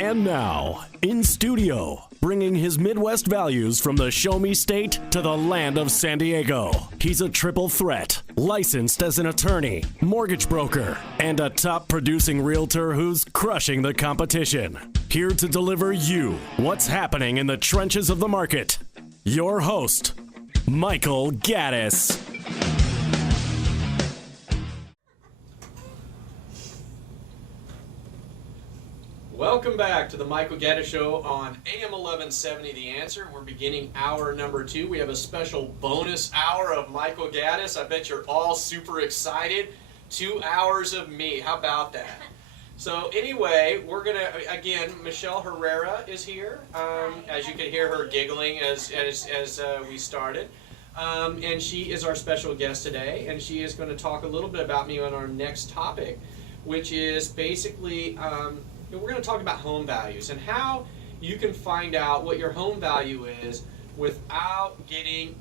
And now, in studio, bringing his Midwest values from the Show Me State to the land of San Diego. He's a triple threat, licensed as an attorney, mortgage broker, and a top producing realtor who's crushing the competition. Here to deliver you what's happening in the trenches of the market. Your host, Michael Gaddis. Welcome back to the Michael Gaddis Show on AM 1170 The Answer. We're beginning hour number 2. We have a special bonus hour of Michael Gaddis. I bet you're all super excited. 2 hours of me. How about that? So anyway, we're going to, again, Michelle Herrera is here. As you can hear her giggling as we started. And she is our special guest today. And she is going to talk a little bit about me on our next topic, which is basically... we're going to talk about home values and how you can find out what your home value is without getting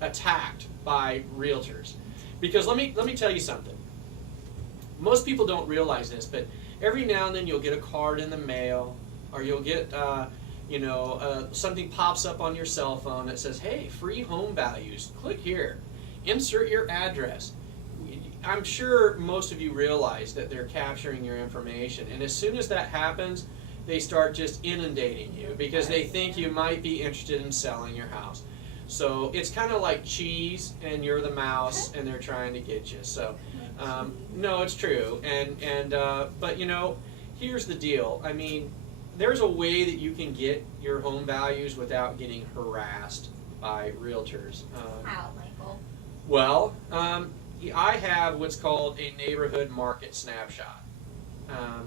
attacked by realtors. Because let me tell you something. Most people don't realize this, but every now and then you'll get a card in the mail, or you'll get something pops up on your cell phone that says, "Hey, free home values. Click here. Insert your address." I'm sure most of you realize that they're capturing your information, and as soon as that happens, they start just inundating you because they think you might be interested in selling your house. So it's kind of like cheese, and you're the mouse, and they're trying to get you. So no, it's true. But here's the deal. I mean, there's a way that you can get your home values without getting harassed by realtors. How, Michael? Well. I have what's called a neighborhood market snapshot.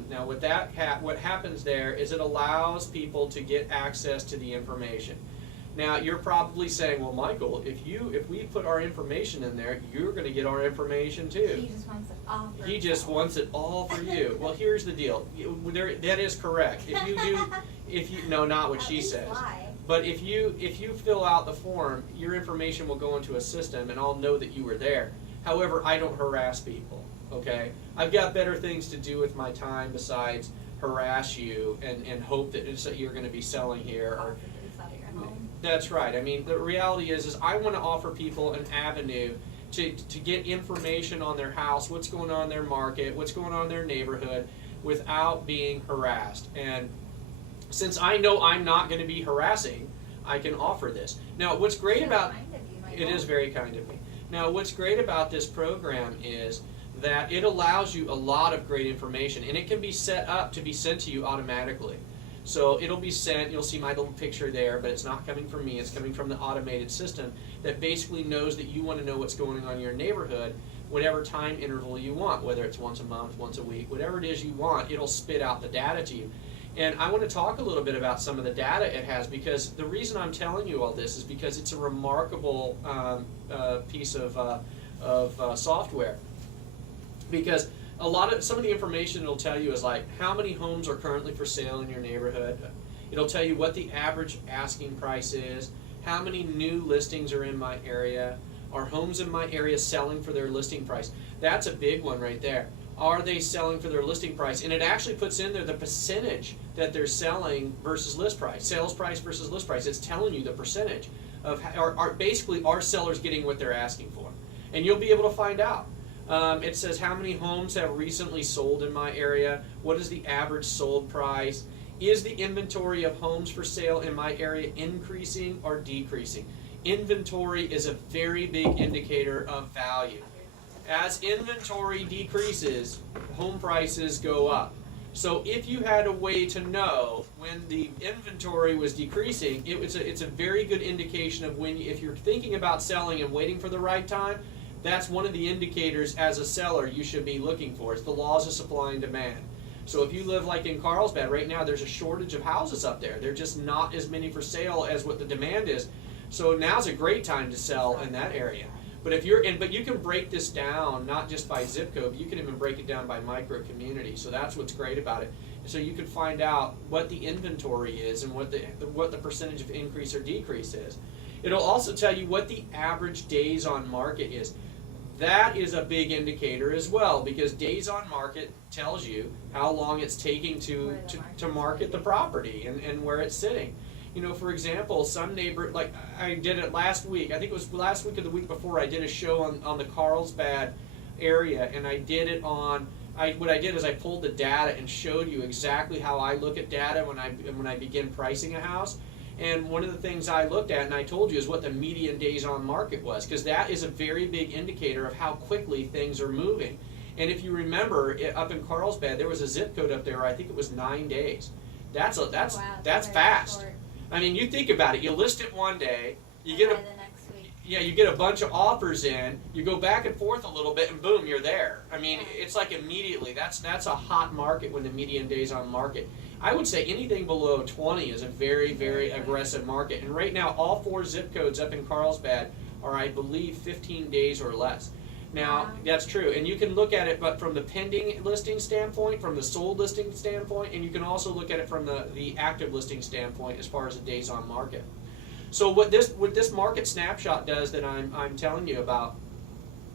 Now, what happens there is it allows people to get access to the information. Now, you're probably saying, "Well, Michael, if we put our information in there, you're going to get our information too." He just wants it all for He just wants it all for you. Well, here's the deal. That is correct. No, not what she says. But if you fill out the form, your information will go into a system, and I'll know that you were there. However, I don't harass people, okay? I've got better things to do with my time besides harass you and hope that you're going to be selling here. Or, that's right. I mean, the reality is I want to offer people an avenue to get information on their house, what's going on in their market, what's going on in their neighborhood, without being harassed. And since I know I'm not going to be harassing, I can offer this. Now, what's great about it is very kind of me. Now, what's great about this program is that it allows you a lot of great information, and it can be set up to be sent to you automatically. So it'll be sent, you'll see my little picture there, but it's not coming from me, it's coming from the automated system that basically knows that you want to know what's going on in your neighborhood, whatever time interval you want, whether it's once a month, once a week, whatever it is you want, it'll spit out the data to you. And I want to talk a little bit about some of the data it has, because the reason I'm telling you all this is because it's a remarkable piece of software. Because some of the information it'll tell you is like how many homes are currently for sale in your neighborhood. It'll tell you what the average asking price is, how many new listings are in my area, are homes in my area selling for their listing price. That's a big one right there. Are they selling for their listing price? And it actually puts in there the percentage that they're selling versus list price, sales price versus list price. It's telling you the percentage of basically are sellers getting what they're asking for. And you'll be able to find out. It says how many homes have recently sold in my area, what is the average sold price, is the inventory of homes for sale in my area increasing or decreasing. Inventory is a very big indicator of value. As inventory decreases, home prices go up. So if you had a way to know when the inventory was decreasing, it's a very good indication of if you're thinking about selling and waiting for the right time, that's one of the indicators as a seller you should be looking for. It's the laws of supply and demand. So if you live like in Carlsbad, right now there's a shortage of houses up there. There are just not as many for sale as what the demand is. So now's a great time to sell in that area. But you can break this down not just by zip code, but you can even break it down by micro community. So that's what's great about it. So you can find out what the inventory is and what the percentage of increase or decrease is. It'll also tell you what the average days on market is. that is a big indicator as well, because days on market tells you how long it's taking to market the property and where it's sitting. You know, for example, some neighbor, like I did it last week, I think it was last week or the week before, I did a show on the Carlsbad area, and I did it on, what I did is I pulled the data and showed you exactly how I look at data when I begin pricing a house. And one of the things I looked at, and I told you, is what the median days on market was, because that is a very big indicator of how quickly things are moving. And if you remember, up in Carlsbad, there was a zip code up there, I think it was 9 days. That's fast. Short. I mean, you think about it. You list it one day, you get the next week. you get a bunch of offers in, you go back and forth a little bit, and boom, you're there. I mean, it's like immediately. That's a hot market when the median days on market. I would say anything below 20 is a very, very aggressive market. And right now, all 4 zip codes up in Carlsbad are, I believe, 15 days or less. Now, that's true. And you can look at it but from the pending listing standpoint, from the sold listing standpoint, and you can also look at it from the active listing standpoint as far as the days on market. So what this market snapshot does that I'm telling you about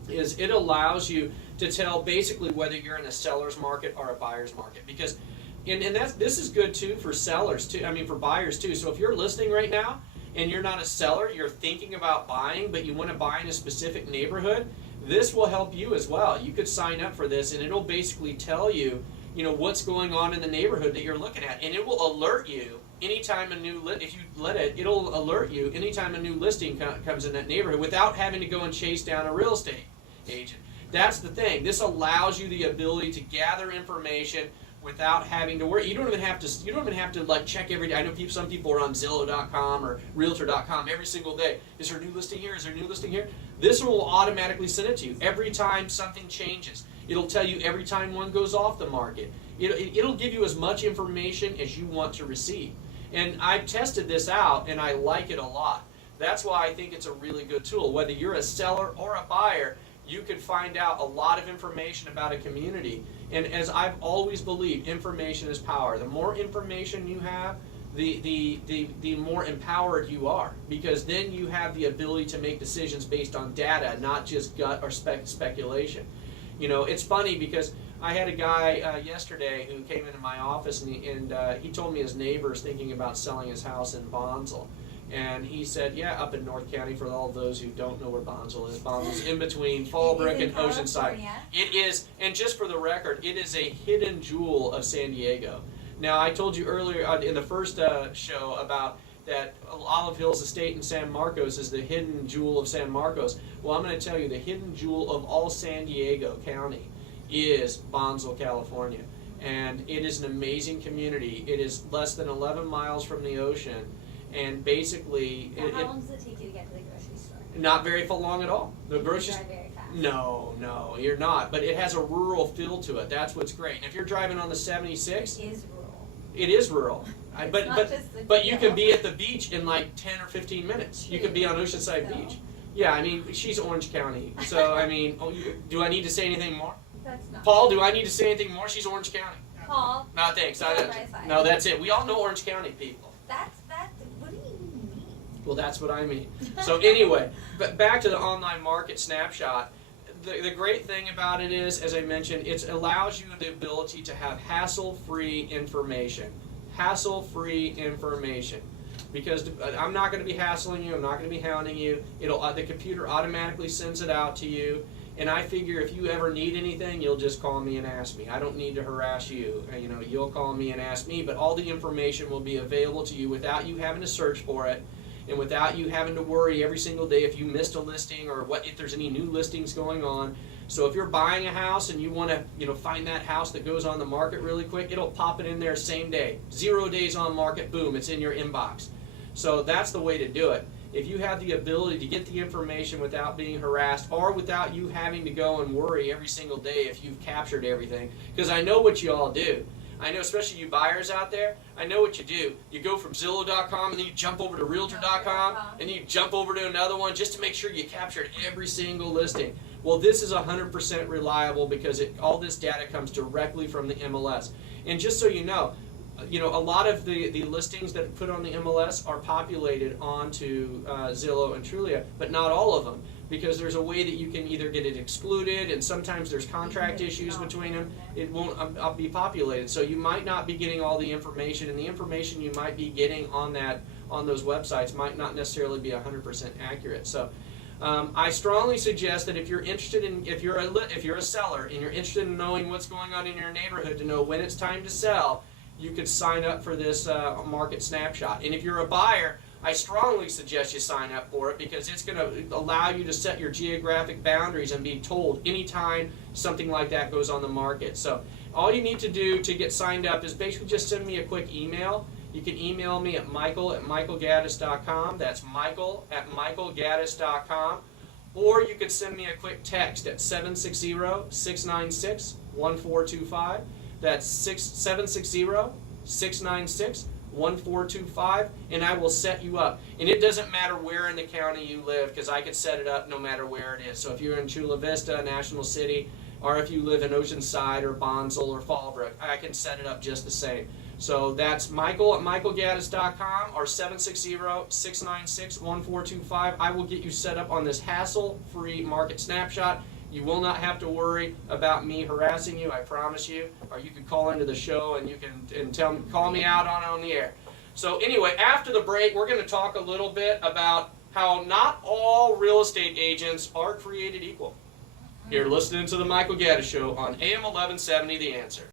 is it allows you to tell basically whether you're in a seller's market or a buyer's market. Because and this is good too for sellers too. I mean, for buyers too. So if you're listing right now and you're not a seller, you're thinking about buying, but you want to buy in a specific neighborhood, this will help you as well. You could sign up for this, and it'll basically tell you, you know, what's going on in the neighborhood that you're looking at, and it will alert you anytime if you let it, it'll alert you anytime a new listing comes in that neighborhood without having to go and chase down a real estate agent. That's the thing. This allows you the ability to gather information without having to worry. You don't even have to like check every day. I know some people are on Zillow.com or Realtor.com every single day. Is there a new listing here? Is there a new listing here? This will automatically send it to you every time something changes. It'll tell you every time one goes off the market. It'll give you as much information as you want to receive. And I've tested this out, and I like it a lot. That's why I think it's a really good tool. Whether you're a seller or a buyer, you can find out a lot of information about a community. And as I've always believed, information is power. The more information you have, the more empowered you are, because then you have the ability to make decisions based on data, not just gut or speculation. You know, it's funny because I had a guy yesterday who came into my office, and he told me his neighbor's thinking about selling his house in Bonsall. And he said, yeah, up in North County, for all those who don't know where Bonsall is. Bonsall's in between Fallbrook and Oceanside. It is, and just for the record, it is a hidden jewel of San Diego. Now, I told you earlier in the first show about that Olive Hills Estate in San Marcos is the hidden jewel of San Marcos. Well, I'm going to tell you the hidden jewel of all San Diego County is Bonsall, California. And it is an amazing community. It is less than 11 miles from the ocean. And basically, how long does it take you to get to the grocery store? Not very long at all. The grocery drive very fast. No, you're not. But it has a rural feel to it. That's what's great. And if you're driving on the 76, It is rural. it is rural. But you can be at the beach in like 10 or 15 minutes. You could be on Oceanside Beach. Yeah, I mean, she's Orange County. So, I mean, do I need to say anything more? That's not. Paul, do I need to say anything more? She's Orange County. Paul. No, thanks. Get on my side. No, that's it. We all know Orange County people. What do you mean? Well, that's what I mean. So anyway, but back to the online market snapshot. The great thing about it is, as I mentioned, it allows you the ability to have hassle-free information. Hassle-free information. Because I'm not going to be hassling you. I'm not going to be hounding you. The computer automatically sends it out to you. And I figure if you ever need anything, you'll just call me and ask me. I don't need to harass you. You know, you'll call me and ask me, but all the information will be available to you without you having to search for it, and without you having to worry every single day if you missed a listing or if there's any new listings going on. So if you're buying a house and you want to, find that house that goes on the market really quick, it'll pop it in there same day. 0 days on market, boom, it's in your inbox. So that's the way to do it. If you have the ability to get the information without being harassed, or without you having to go and worry every single day if you've captured everything, because I know what you all do. I know, especially you buyers out there, I know what you do. You go from Zillow.com, and then you jump over to Realtor.com, and you jump over to another one just to make sure you captured every single listing. Well, this is 100% reliable because all this data comes directly from the MLS. And just so you know, a lot of the listings that are put on the MLS are populated onto Zillow and Trulia, but not all of them, because there's a way that you can either get it excluded, and sometimes there's contract issues between them. It won't be populated, so you might not be getting all the information, and the information you might be getting on those websites might not necessarily be 100% accurate. So I strongly suggest that if you're interested in, if you're a seller and you're interested in knowing what's going on in your neighborhood to know when it's time to sell, you could sign up for this market snapshot. And if you're a buyer, I strongly suggest you sign up for it, because it's going to allow you to set your geographic boundaries and be told anytime something like that goes on the market. So all you need to do to get signed up is basically just send me a quick email. You can email me at michael@michaelgaddis.com. That's michael@michaelgaddis.com. Or you could send me a quick text at 760-696-1425. That's 760-696-1425, and I will set you up. And it doesn't matter where in the county you live, because I could set it up no matter where it is. So if you're in Chula Vista, National City, or if you live in Oceanside or Bonsall or Fallbrook, I can set it up just the same. So that's michael@michaelgaddis.com or 760-696-1425. I will get you set up on this hassle-free market snapshot. You will not have to worry about me harassing you, I promise you. Or you can call into the show and you can call me out on the air. So anyway, after the break, we're going to talk a little bit about how not all real estate agents are created equal. You're listening to the Michael Gaddis Show on AM 1170, The Answer.